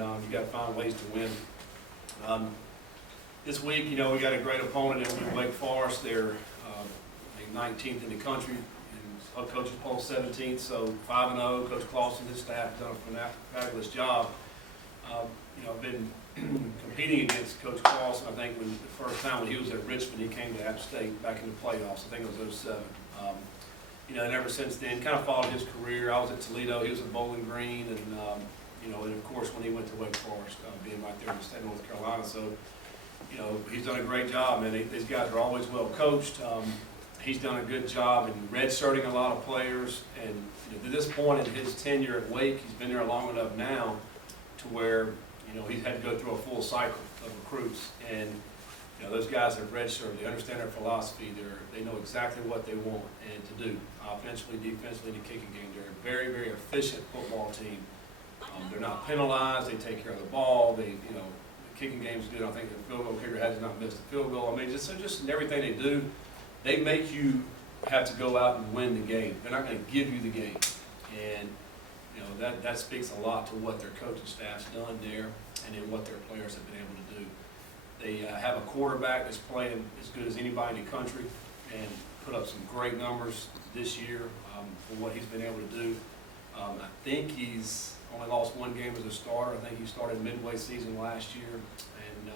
and you got to find ways to win. This week, we got a great opponent in Wake Forest. They're 19th in the country, and coach's poll 17th, so 5-0. Coach Clausen, his staff, have done a fabulous job. I've been competing against Coach Clausen. I think when the first time when he was at Richmond, he came to App State back in the playoffs. I think it was 07. And ever since then, kind of followed his career. I was at Toledo. He was at Bowling Green, and and of course when he went to Wake Forest, being right there in the state of North Carolina. So, he's done a great job, man. These guys are always well coached. He's done a good job in redshirting a lot of players, and to this point in his tenure at Wake, he's been there long enough now to where he's had to go through a full cycle of recruits, and those guys are redshirted. They understand their philosophy. They know exactly what they want and to do, offensively, defensively, the kicking game. They're a very, very efficient football team. They're not penalized. They take care of the ball. The kicking game's good. I think the field goal kicker has not missed a field goal. I mean, just in everything they do, they make you have to go out and win the game. They're not going to give you the game, and that speaks a lot to what their coaching staff's done there, and then what their players have been able to do. They have a quarterback that's playing as good as anybody in the country, and put up some great numbers this year for what he's been able to do. I think he's only lost one game as a starter. I think he started midway season last year, and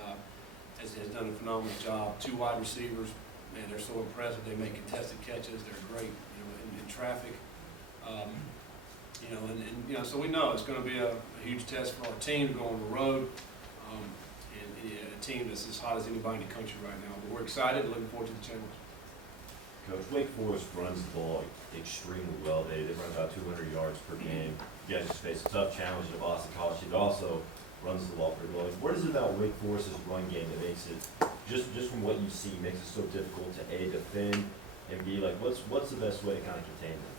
has done a phenomenal job. 2 wide receivers, man, they're so impressive. They make contested catches. They're great, in traffic. So we know it's going to be a huge test for our team to go on the road, and a team that's as hot as anybody in the country right now. But we're excited, looking forward to the Cardinals. Coach, Wake Forest runs the ball extremely well. They run about 200 yards per game. You guys just face a tough challenge at Boston College. It also runs the ball pretty well. What is it about Wake Forest's run game that makes it, just from what you see, makes it so difficult to A, defend, and B, what's the best way to kind of contain them?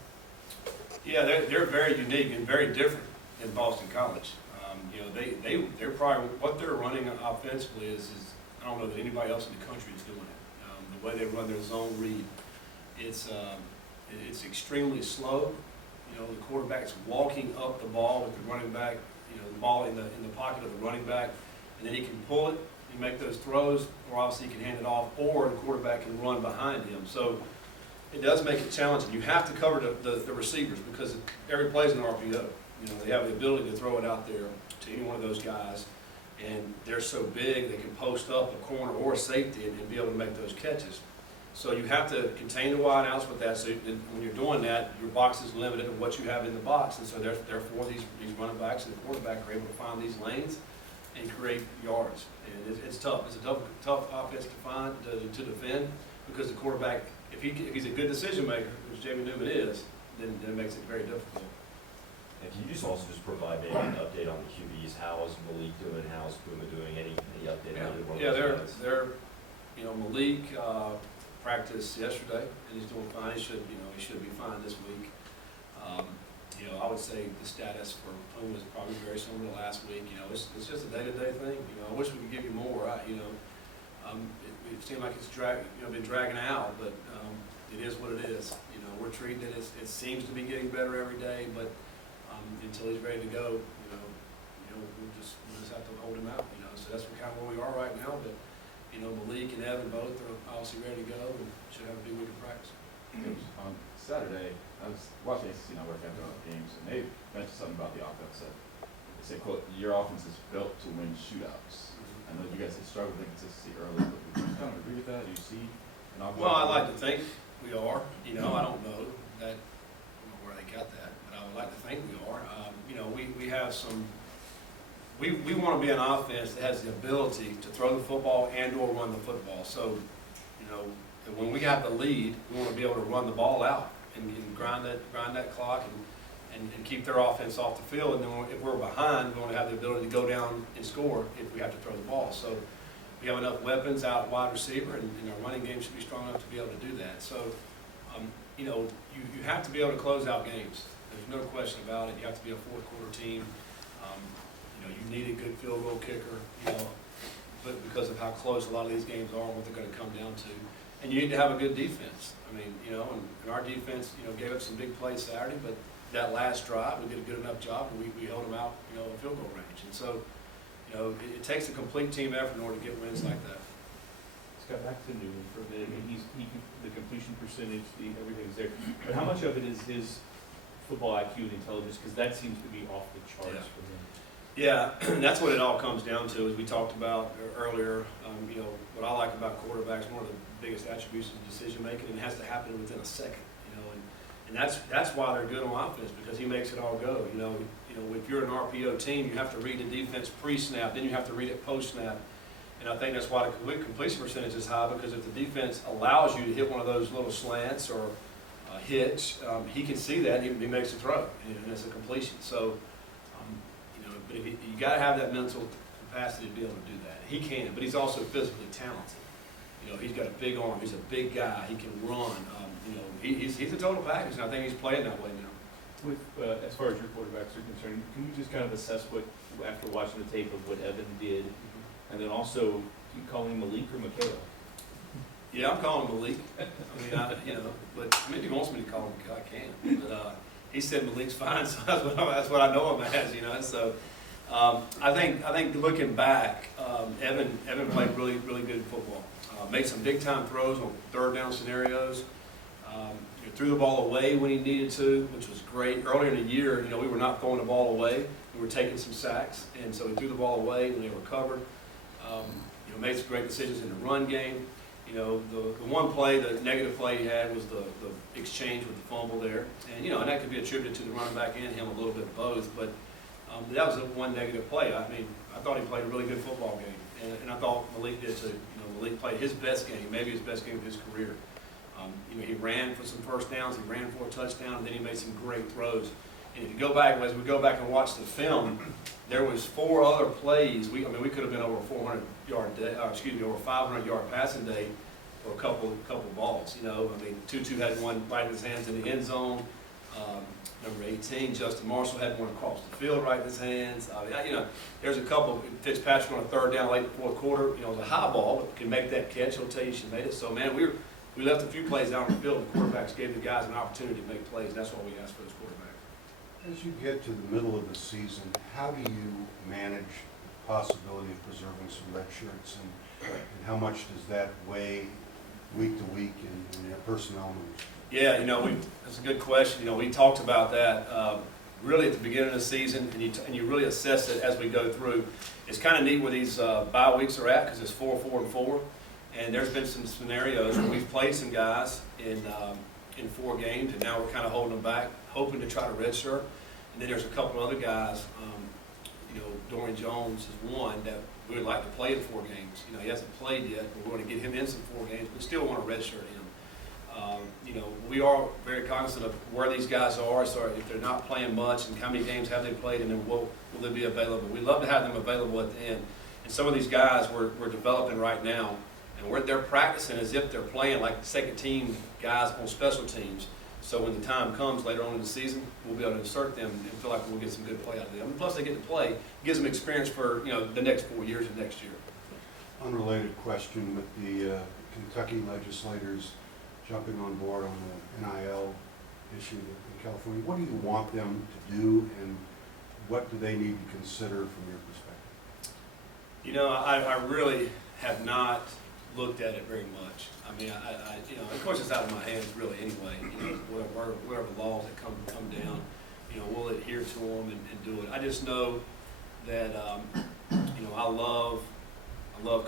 Yeah, they're very unique and very different than Boston College. They're probably, what they're running offensively is I don't know that anybody else in the country is doing it. The way they run their zone read, it's extremely slow. The quarterback's walking up the ball with the running back, the ball in the pocket of the running back, and then he can pull it, he make those throws, or obviously he can hand it off, or the quarterback can run behind him. So it does make it challenging. You have to cover the receivers, because every play is an RPO. They have the ability to throw it out there to any one of those guys, and they're so big they can post up a corner or a safety and be able to make those catches. So you have to contain the wide outs with that. So when you're doing that, your box is limited to what you have in the box, and so therefore these running backs and the quarterback are able to find these lanes and create yards. And it's tough. It's a tough offense to find to defend, because the quarterback, if he's a good decision maker, which Jamie Newman is, then it makes it very difficult. And can you also just provide maybe an update on the QBs? How is Malik doing? How is Puma doing? Any update? Yeah, they're Malik practiced yesterday, and he's doing fine. He should be fine this week. I would say the status for Puma is probably very similar to last week. It's just a day-to-day thing. I wish we could give you more. It seemed like it's been dragging out, but it is what it is. We're treating it as, it seems to be getting better every day, but until he's ready to go, we'll just have to hold him out. So that's kind of where we are right now. But Malik and Evan both are obviously ready to go and should have a big week of practice. On Saturday, I was watching ACC Network after the games, and they mentioned something about the offense. That they say, "quote, your offense is built to win shootouts." I know you guys have struggled with consistency early, but do you kind of agree with that? Do you see an offense? Well, I like to think we are. I don't know where they got that, but I would like to think we are. We have some. We want to be an offense that has the ability to throw the football and/or run the football. So, when we have the lead, we want to be able to run the ball out and grind that clock and keep their offense off the field. And then if we're behind, we want to have the ability to go down and score if we have to throw the ball. So we have enough weapons out wide receiver, and our running game should be strong enough to be able to do that. So, you have to be able to close out games. There's no question about it. You have to be a fourth quarter team. You need a good field goal kicker, but because of how close a lot of these games are and what they're going to come down to. And you need to have a good defense. And our defense, gave up some big plays Saturday, but that last drive, we did a good enough job, and we held them out, a field goal range. And so, it takes a complete team effort in order to get wins like that. Let's go back to Newman for a minute. I mean, the completion percentage, everything's there. But how much of it is his football IQ and intelligence? Because that seems to be off the charts for him. Yeah, that's what it all comes down to, as we talked about earlier. What I like about quarterbacks, one of the biggest attributes is decision making, and it has to happen within a second. And that's why they're good on offense, because he makes it all go. If you're an RPO team, you have to read the defense pre-snap, then you have to read it post-snap. And I think that's why the completion percentage is high, because if the defense allows you to hit one of those little slants or hits, he can see that and he makes a throw, and it's a completion. So, but if you got to have that mental capacity to be able to do that. He can, but he's also physically talented. He's got a big arm. He's a big guy. He can run. He's a total package, and I think he's playing that way now. With as far as your quarterbacks are concerned, can you just kind of assess what, after watching the tape, of what Evan did, and then also, do you call him Malik or Mikhail? Yeah, I'm calling him Malik. But if he wants me to call him, I can. But he said Malik's fine, so that's what I know him as. So I think looking back, Evan played really, really good football. Made some big time throws on third down scenarios. Threw the ball away when he needed to, which was great. Earlier in the year, we were not throwing the ball away. We were taking some sacks, and so he threw the ball away when they were covered. Made some great decisions in the run game. The one play, the negative play he had was the exchange with the fumble there. And, and that could be attributed to the running back and him, a little bit of both. But that was one negative play. I thought he played a really good football game. And I thought Malik did too. Malik played his best game, maybe his best game of his career. He ran for some first downs, he ran for a touchdown, and then he made some great throws. And if you go back, as we go back and watch the film, there was 4 other plays. We could have been over a 500-yard passing day for a couple balls. Tutu had one right in his hands in the end zone. Number 18, Justin Marshall had one across the field right in his hands. There's a couple. Fitzpatrick on a third down late in the fourth quarter. It was a high ball, but can make that catch. He'll tell you she made it. So, man, we left a few plays out on the field. The quarterbacks gave the guys an opportunity to make plays. That's what we asked for those quarterbacks. As you get to the middle of the season, how do you manage the possibility of preserving some red shirts, and how much does that weigh week to week in your personnel moves? Yeah, that's a good question. We talked about that really at the beginning of the season, and you really assess it as we go through. It's kind of neat where these bye weeks are at, because it's 4, 4, and 4. And there's been some scenarios where we've played some guys in 4 games, and now we're kind of holding them back, hoping to try to redshirt. And then there's a couple other guys, Dorian Jones is one that we would like to play in 4 games. He hasn't played yet, but we want to get him in some 4 games, but still want to redshirt him. We are very cognizant of where these guys are, so if they're not playing much, and how many games have they played, and then will they be available. We love to have them available at the end. And some of these guys we're developing right now, and they're practicing as if they're playing like second team guys on special teams. So when the time comes later on in the season, we'll be able to insert them and feel like we'll get some good play out of them. And plus, they get to play, gives them experience for the next 4 years and next year. Unrelated question, with the Kentucky legislators jumping on board on the NIL issue in California, what do you want them to do, and what do they need to consider from your perspective? I really have not looked at it very much. Of course, it's out of my hands really anyway. Whatever laws that come down, we'll adhere to them and do it. I just know that I love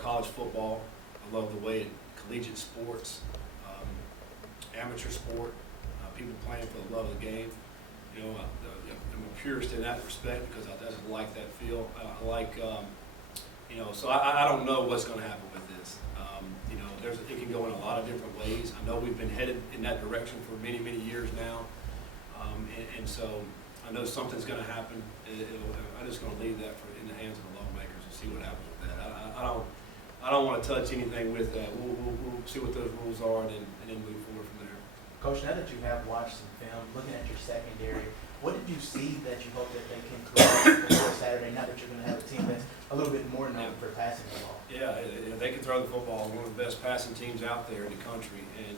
college football. I love the way collegiate sports, amateur sport, people playing for the love of the game. I'm a purist in that respect, because I just like that feel. I like. So I don't know what's going to happen with this. It can go in a lot of different ways. I know we've been headed in that direction for many, many years now. And so I know something's going to happen. I'm just going to leave that in the hands of the lawmakers and see what happens with that. I don't want to touch anything with that. We'll see what those rules are, and then move forward from there. Coach, now that you have watched some film, looking at your secondary, what did you see that you hope that they can correct before Saturday, now that you're going to have a team that's a little bit more known for passing the ball? Yeah, they can throw the football. One of the best passing teams out there in the country. And,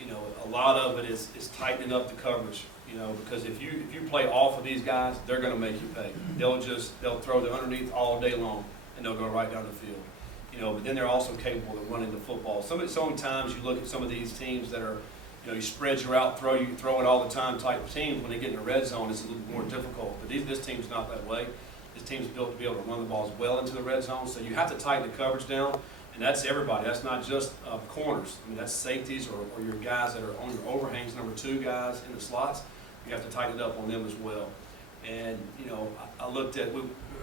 you know, a lot of it is tightening up the coverage, you know, because if you play off of these guys, they're gonna make you pay. They'll throw the underneath all day long, and they'll go right down the field. You know, but then they're also capable of running the football. Sometimes you look at some of these teams that are, you know, you spread your out, throw it all the time type of teams. When they get in the red zone, it's a little more difficult. But this team's not that way. This team's built to be able to run the balls well into the red zone. So you have to tighten the coverage down, and that's everybody. That's not just corners. I mean, that's safeties or your guys that are on your overhangs, number 2 guys in the slots. You have to tighten it up on them as well. And, you know, I looked at,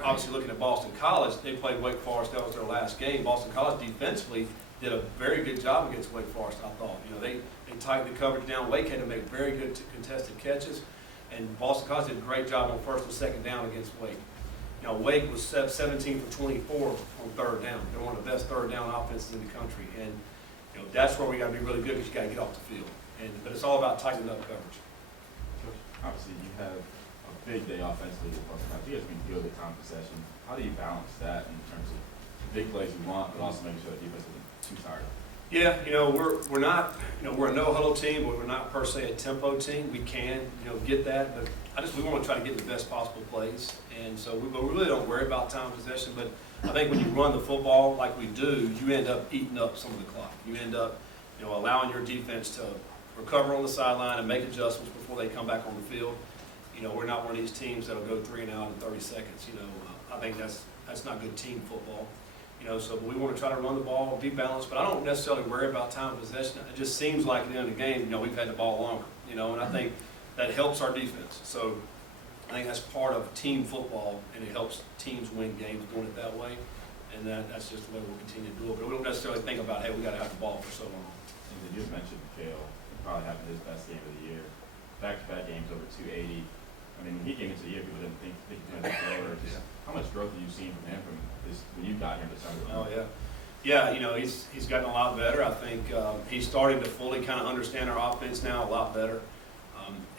obviously looking at Boston College, they played Wake Forest. That was their last game. Boston College defensively did a very good job against Wake Forest, I thought. You know, they tightened the coverage down. Wake had to make very good contested catches, and Boston College did a great job on first and second down against Wake. Now, Wake was 17 for 24 on third down. They're one of the best third down offenses in the country, and you know that's where we got to be really good because you got to get off the field. But it's all about tightening up coverage. Obviously, you have a big day offensively with Boston College. You guys can deal with the time possession. How do you balance that in terms of the big plays you want, but also making sure that defense isn't too tired? Yeah, you know, we're not, you know, we're a no-huddle team, but we're not per se a tempo team. We can, you know, get that, but we want to try to get the best possible plays. And so we really don't worry about time possession, but I think when you run the football like we do, you end up eating up some of the clock. You end up, you know, allowing your defense to recover on the sideline and make adjustments before they come back on the field. You know, we're not one of these teams that'll go 3 and out in 30 seconds. You know, I think that's not good team football. You know, so we want to try to run the ball, be balanced, but I don't necessarily worry about time possession. It just seems like at the end of the game, you know, we've had the ball longer, you know, and I think that helps our defense. So I think that's part of team football, and it helps teams win games doing it that way, and that's just the way we'll continue to do it. But we don't necessarily think about, hey, we got to have the ball for so long. And you just mentioned Kale probably having his best game of the year. Back-to-back games over 280. I mean, when he came into the year, people didn't think he was going to be slower. How much growth have you seen from him when you got here in December? Oh, yeah. Yeah, you know, he's gotten a lot better. I think he's starting to fully kind of understand our offense now a lot better.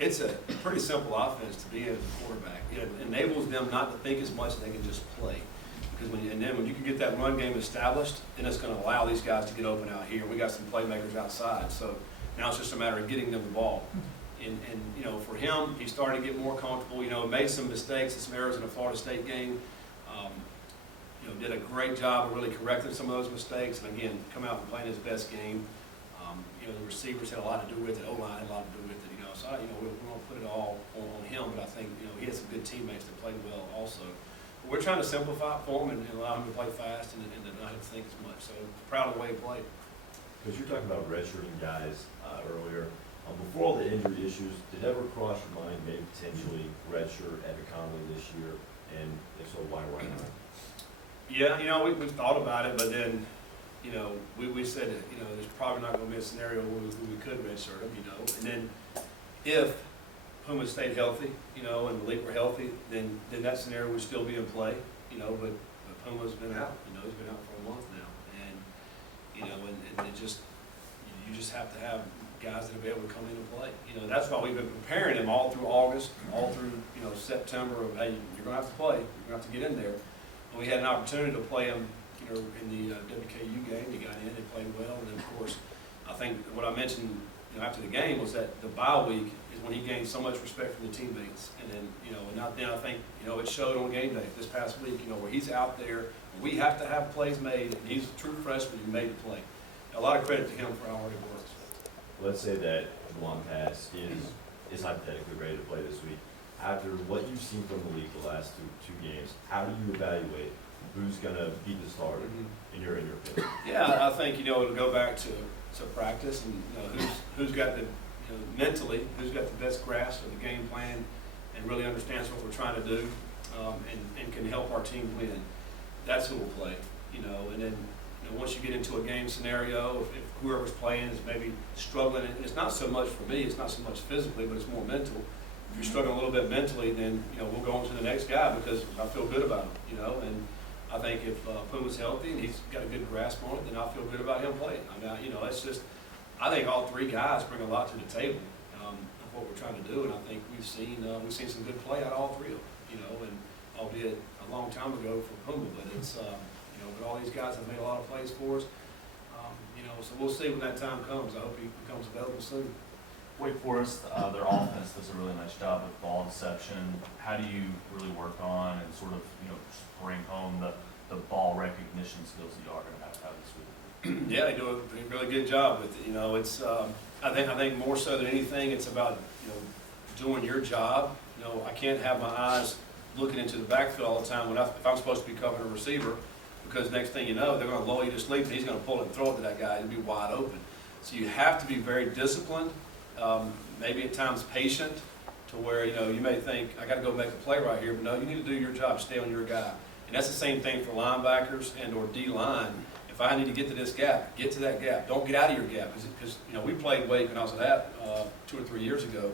It's a pretty simple offense to be as a quarterback. It enables them not to think as much, they can just play. Because when you can get that run game established, then it's going to allow these guys to get open out here. We got some playmakers outside, so now it's just a matter of getting them the ball. And you know, for him, he's starting to get more comfortable. You know, made some mistakes in some errors in the Florida State game. You know, did a great job of really correcting some of those mistakes, and again, come out and playing his best game. You know, the receivers had a lot to do with it. O-line had a lot to do with it. You know, so you know, we won't put it all on him, but I think you know he has some good teammates that played well also. But we're trying to simplify it for him and allow him to play fast and to not have to think as much. So proud of the way he played. Because you're talking about redshirting guys earlier. Before all the injury issues, did it ever cross your mind maybe potentially redshirt Evan Conley this year? And if so, why not? Yeah, you know, we've thought about it, but then, you know, we said that, you know, there's probably not going to be a scenario where we could redshirt him, you know. And then if Puma stayed healthy, you know, and the league were healthy, then that scenario would still be in play, you know. But Puma's been out, you know, he's been out for a month now, and you know, and it just you just have to have guys that will be able to come in and play. You know, that's why we've been preparing him all through August, all through, you know, September of, hey, you're going to have to play. You're going to have to get in there. And we had an opportunity to play him, you know, in the WKU game. He got in and played well. And then, of course, I think what I mentioned, you know, after the game was that the bye week is when he gained so much respect from the teammates. And then, you know, and not then I think, you know, it showed on game day this past week, you know, where he's out there. We have to have plays made. And he's a true freshman who made the play. A lot of credit to him for how hard he works. Let's say that Juwan Pass is hypothetically ready to play this week. After what you've seen from the league the last two games, how do you evaluate who's going to be the starter in your opinion? Yeah, I think, you know, it'll go back to practice and, you know, who's got the, you know, mentally, who's got the best grasp of the game plan and really understands what we're trying to do and can help our team win. That's who will play, you know, and then, you know, once you get into a game scenario, if whoever's playing is maybe struggling, and it's not so much for me, it's not so much physically, but it's more mental. If you're struggling a little bit mentally, then, you know, we'll go on to the next guy because I feel good about him, you know, and I think if Puma's healthy and he's got a good grasp on it, then I feel good about him playing. I mean, you know, it's just, I think all three guys bring a lot to the table of what we're trying to do, and I think we've seen some good play out of all three of them, you know, and albeit a long time ago for Puma, but it's, you know, but all these guys have made a lot of plays for us. So we'll see when that time comes. I hope he becomes available soon. Wake Forest, their offense does a really nice job with ball deception. How do you really work on and sort of, just bring home the ball recognition skills that you are going to have this week? Yeah, they do a really good job with it. It's I think more so than anything, it's about doing your job. I can't have my eyes looking into the backfield all the time if I'm supposed to be covering a receiver, because next thing you know, they're going to lull you to sleep and he's going to pull it and throw it to that guy and be wide open. So you have to be very disciplined, maybe at times patient, to where you may think, I got to go make a play right here, but no, you need to do your job, stay on your guy. And that's the same thing for linebackers and or D-line. If I need to get to this gap, get to that gap. Don't get out of your gap, because we played Wake when I was at that 2 or 3 years ago,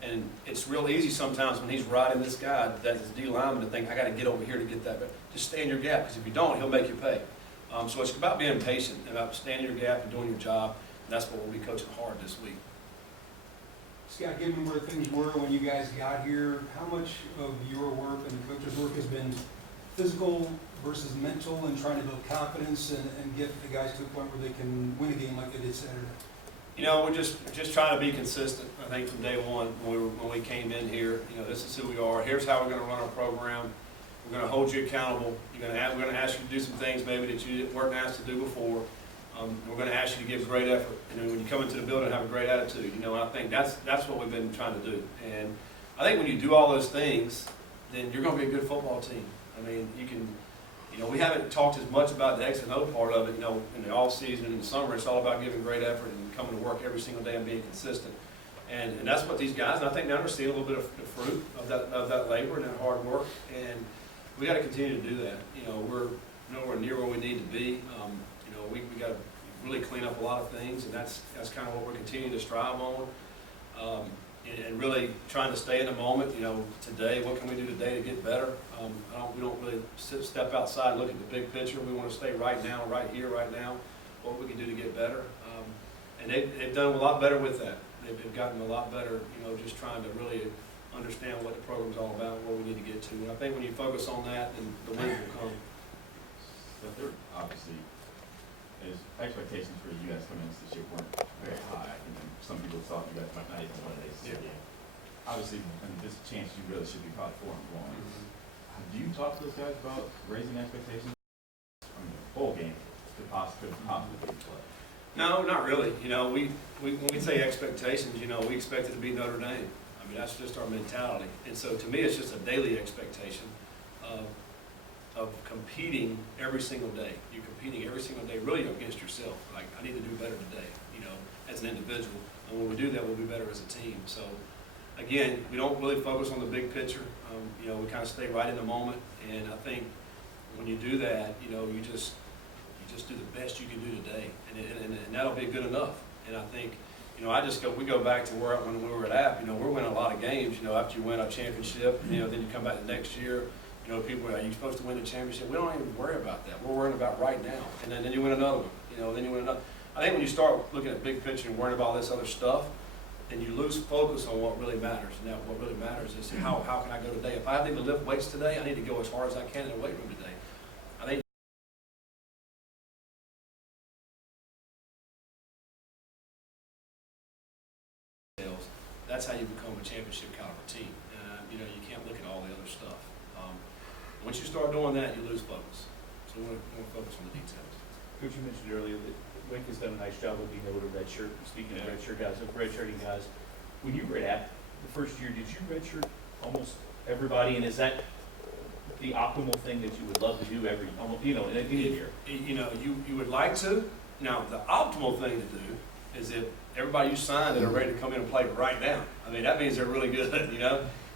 and it's real easy sometimes when he's riding this guy, that's his D lineman, to think I got to get over here to get that. But just stay in your gap, because if you don't, he'll make you pay. So it's about being patient, about staying in your gap and doing your job, and that's what we'll be coaching hard this week. Scott, given where things were when you guys got here, how much of your work and the coach's work has been physical versus mental, and trying to build confidence and get the guys to a point where they can win a game like they did Saturday? We're just trying to be consistent. I think from day one when we came in here, this is who we are. Here's how we're going to run our program. We're going to hold you accountable. We're going to ask you to do some things maybe that you weren't asked to do before. We're going to ask you to give great effort. When you come into the building, have a great attitude. I think that's what we've been trying to do. And I think when you do all those things, then you're going to be a good football team. You can. We haven't talked as much about the X and O part of it, in the off season and in the summer. It's all about giving great effort and coming to work every single day and being consistent. And that's what these guys, and I think now they're seeing a little bit of the fruit of that labor and that hard work. And we got to continue to do that. We're nowhere near where we need to be. We got to really clean up a lot of things, and that's kind of what we're continuing to strive on. And really trying to stay in the moment. Today, what can we do today to get better? We don't really step outside and look at the big picture. We want to stay right now, right here, right now, what we can do to get better. And they've done a lot better with that. They've gotten a lot better, just trying to really understand what the program's all about, where we need to get to. And I think when you focus on that, then the wins will come. But there obviously is expectations for you guys coming into this year weren't very high. I think some people thought you guys might not even win an ACC game. Obviously, and this chance you really should be probably 4-1. Do you talk to those guys about raising expectations? The bowl game could possibly be played. No, not really. When we say expectations, we expect it to be Notre Dame. That's just our mentality. And so to me, it's just a daily expectation of competing every single day. You're competing every single day really against yourself. Like, I need to do better today, as an individual. And when we do that, we'll be better as a team. So again, we don't really focus on the big picture. We kind of stay right in the moment. And I think when you do that, you just do the best you can do today, and that'll be good enough. And I think, we go back to when we were at App. We're winning a lot of games. After you win a championship, then you come back the next year. People are you supposed to win the championship? We don't even worry about that. We're worrying about right now, and then you win another one. Then you win another. I think when you start looking at big picture and worrying about all this other stuff, then you lose focus on what really matters. And that what really matters is how can I go today? If I need to lift weights today, I need to go as hard as I can in the weight room today. I think that's how you become a championship caliber team. You can't look at all the other stuff. Once you start doing that, you lose focus. So we want to focus on the details. Coach, you mentioned earlier that Wake has done a nice job of being able to redshirt. Speaking of redshirt guys, when you were at App the first year, did you redshirt almost everybody? And is that the optimal thing that you would love to do in a year? You would like to. Now, the optimal thing to do is if everybody you signed that are ready to come in and play right now. That means they're really good,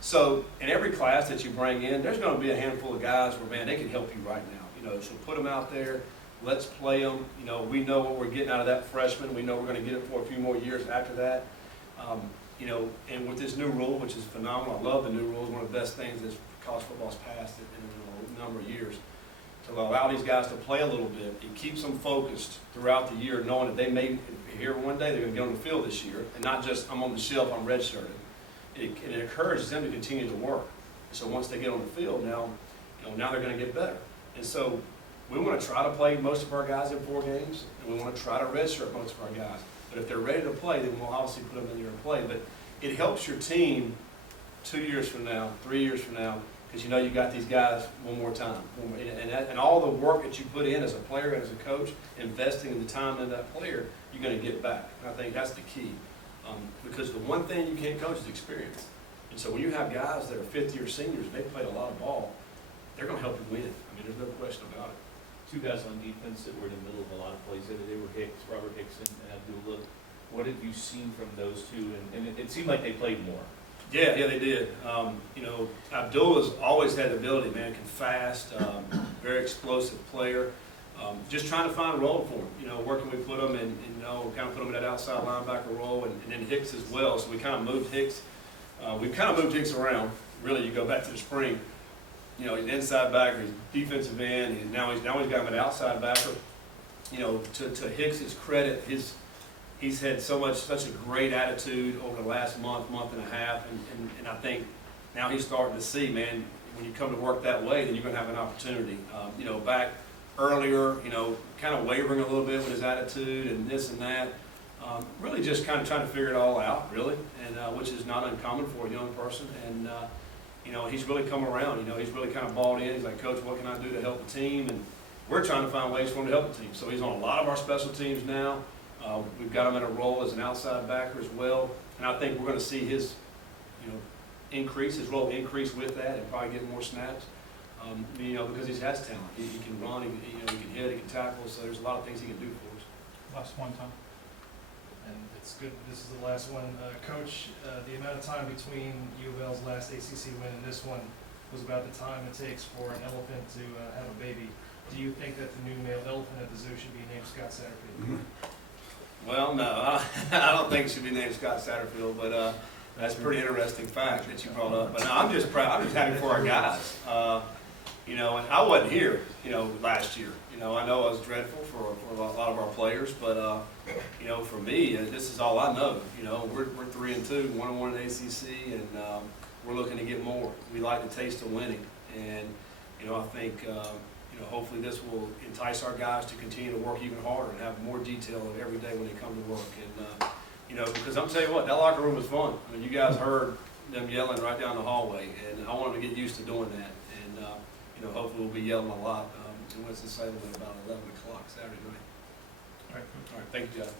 So in every class that you bring in, there's going to be a handful of guys where, they can help you right now. So put them out there. Let's play them. We know what we're getting out of that freshman. We know we're going to get it for a few more years after that. And with this new rule, which is phenomenal, I love the new rule. It's one of the best things that college football's passed in a number of years. To allow these guys to play a little bit, it keeps them focused throughout the year, knowing that they may here one day they're going to get on the field this year, and not just I'm on the shelf, I'm redshirted. It encourages them to continue to work. And so once they get on the field, now they're going to get better. And so we want to try to play most of our guys in 4 games, and we want to try to redshirt most of our guys. But if they're ready to play, then we'll obviously put them in there and play. But it helps your team 2 years from now, 3 years from now, because you know you got these guys one more time. And all the work that you put in as a player and as a coach, investing in the time in that player, you're going to get back. And I think that's the key. Because the one thing you can't coach is experience. And so when you have guys that are fifth-year seniors and they played a lot of ball, they're going to help you win. I mean, there's no question about it. 2 guys on defense that were in the middle of a lot of plays the other day were Hicks, Robert Hickson, and Abdullah. What have you seen from those two? And it seemed like they played more. Yeah, they did. You know, Abdullah's always had the ability, man, can fast, very explosive player. Just trying to find a role for him. You know, where can we put him, and you know, kind of put him in that outside linebacker role, and then Hicks as well. So we kind of moved Hicks. We've kind of moved Hicks around. Really, you go back to the spring. You know, he's inside backer, he's defensive end. Now he's got him an outside backer. You know, to Hicks's credit, he's had such a great attitude over the last month and a half, and I think now he's starting to see, man, when you come to work that way, then you're going to have an opportunity. You know, back earlier, you know, kind of wavering a little bit with his attitude and this and that. Really just kind of trying to figure it all out, really, and which is not uncommon for a young person. And you know, he's really come around. You know, he's really kind of bought in. He's like, Coach, what can I do to help the team? And we're trying to find ways for him to help the team. So he's on a lot of our special teams now. We've got him in a role as an outside backer as well. And I think we're going to see his, you know, his role increase with that, and probably get more snaps. You know, because he has talent. He can run, he can hit, he can tackle. So there's a lot of things he can do for us. Last one, Tom. And it's good, this is the last one. Coach, the amount of time between U of L's last ACC win and this one was about the time it takes for an elephant to have a baby. Do you think that the new male elephant at the zoo should be named Scott Satterfield? Well, no, I don't think it should be named Scott Satterfield, but that's a pretty interesting fact that you brought up. But no, I'm just proud. I'm just happy for our guys. You know, and I wasn't here, you know, last year. You know, I know it was dreadful for a lot of our players, but you know, for me, this is all I know. You know, we're 3-2, 1-1 in the ACC, and we're looking to get more. We like the taste of winning, and you know, I think. You know, hopefully this will entice our guys to continue to work even harder and have more detail of every day when they come to work. And, you know, because I'm telling you what, that locker room was fun. I mean, you guys heard them yelling right down the hallway, and I want them to get used to doing that. And, you know, hopefully we'll be yelling a lot in Winston-Salem at about 11 o'clock Saturday night. All right. All right, thank you, Jeff.